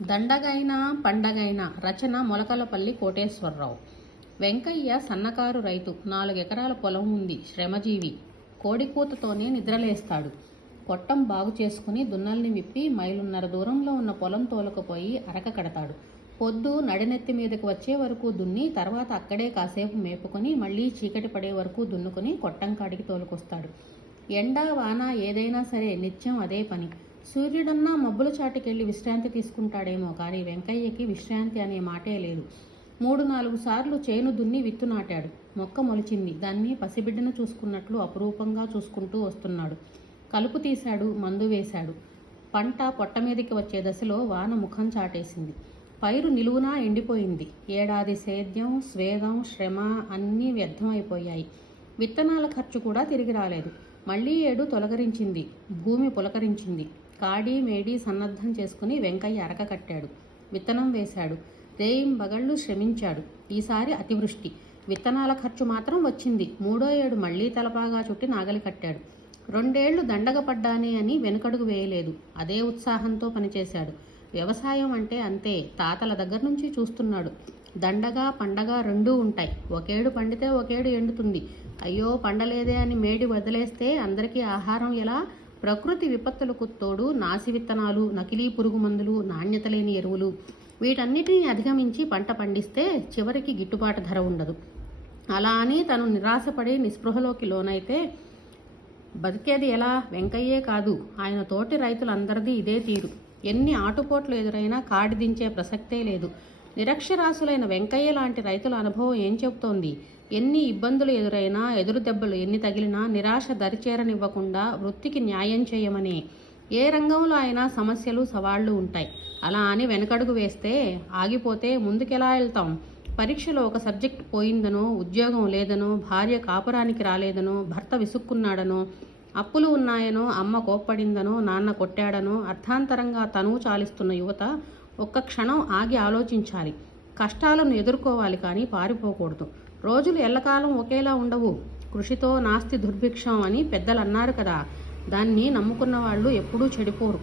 దండగైన పండగైన రచన మొలకలపల్లి కోటేశ్వరరావు. వెంకయ్య సన్నకారు రైతు. 4 ఎకరాల పొలం ఉంది. శ్రమజీవి. కోడికూతతోనే నిద్రలేస్తాడు. కొట్టం బాగు చేసుకుని దున్నల్ని విప్పి మైలున్నర దూరంలో ఉన్న పొలం తోలుకుపోయి అరక కడతాడు. పొద్దు నడినెత్తి మీదకి వచ్చే వరకు దున్ని తర్వాత అక్కడే కాసేపు మేపుకొని మళ్ళీ చీకటి పడే వరకు దున్నుకొని కొట్టం కాడికి తోలుకొస్తాడు. ఎండా వాన ఏదైనా సరే నిత్యం అదే పని. సూర్యుడన్నా మబ్బుల చాటుకెళ్ళి విశ్రాంతి తీసుకుంటాడేమో కానీ వెంకయ్యకి విశ్రాంతి అనే మాటే లేదు. 3-4 సార్లు చేను దున్ని విత్తు నాటాడు. మొక్క మొలిచింది. దాన్ని పసిబిడ్డను చూసుకున్నట్లు అపురూపంగా చూసుకుంటూ వస్తున్నాడు. కలుపు తీశాడు, మందు వేశాడు. పంట పొట్ట మీదకి వచ్చే దశలో వాన ముఖం చాటేసింది. పైరు నిలువునా ఎండిపోయింది. ఏడాది సేద్యం, స్వేదం, శ్రమ అన్నీ వ్యర్థమైపోయాయి. విత్తనాల ఖర్చు కూడా తిరిగి రాలేదు. మళ్లీ ఏడు తొలగరించింది. భూమి పులకరించింది. కాడి మేడి సన్నద్ధం చేసుకుని వెంకయ్య అరక కట్టాడు. విత్తనం వేశాడు. రేయింబగళ్ళు శ్రమించాడు. ఈసారి అతివృష్టి. విత్తనాల ఖర్చు మాత్రం వచ్చింది. 3వ ఏడు మళ్లీ తలపాగా చుట్టి నాగలి కట్టాడు. 2 ఏళ్లు దండగ పడ్డానే అని వెనుకడుగు వేయలేదు. అదే ఉత్సాహంతో పనిచేశాడు. వ్యవసాయం అంటే అంతే. తాతల దగ్గర నుంచి చూస్తున్నాడు. దండగా పండగ రెండూ ఉంటాయి. ఒకేడు పండితే ఒకేడు ఎండుతుంది. అయ్యో పండలేదే అని మేడి వదిలేస్తే అందరికీ ఆహారం ఎలా? ప్రకృతి విపత్తులకు తోడు నాసి విత్తనాలు, నకిలీ పురుగు మందులు, నాణ్యత లేని ఎరువులు, వీటన్నిటిని అధిగమించి పంట పండిస్తే చివరికి గిట్టుబాటు ధర ఉండదు. అలా అని తను నిరాశపడి నిస్పృహలోకి లోనైతే బతికేది ఎలా? వెంకయ్యే కాదు, ఆయన తోటి రైతులందరిది ఇదే తీరు. ఎన్ని ఆటుపోట్లు ఎదురైనా కాడి దించే ప్రసక్తే లేదు. నిరక్షరాస్యులైన వెంకయ్య లాంటి రైతుల అనుభవం ఏం చెబుతోంది? ఎన్ని ఇబ్బందులు ఎదురైనా, ఎదురు దెబ్బలు ఎన్ని తగిలినా నిరాశ దరిచేరనివ్వకుండా వృత్తికి న్యాయం చేయమని. ఏ రంగంలో అయినా సమస్యలు సవాళ్లు ఉంటాయి. అలా అని వెనకడుగు వేస్తే ఆగిపోతే ముందుకెలా వెళ్తాం? పరీక్షలో ఒక సబ్జెక్ట్ పోయిందనో, ఉద్యోగం లేదనో, భార్య కాపురానికి రాలేదనో, భర్త విసుక్కున్నాడనో, అప్పులు ఉన్నాయనో, అమ్మ కోప్పడిందనో, నాన్న కొట్టాడనో అర్థాంతరంగా తనువు చాలిస్తున్న యువత ఒక్క క్షణం ఆగి ఆలోచించాలి. కష్టాలను ఎదుర్కోవాలి కానీ పారిపోకూడదు. రోజులు ఎల్లకాలం ఒకేలా ఉండవు. కృషితో నాస్తి దుర్భిక్షం అని పెద్దలు అన్నారు కదా. దాన్ని నమ్ముకున్న వాళ్ళు ఎప్పుడూ చెడిపోరు.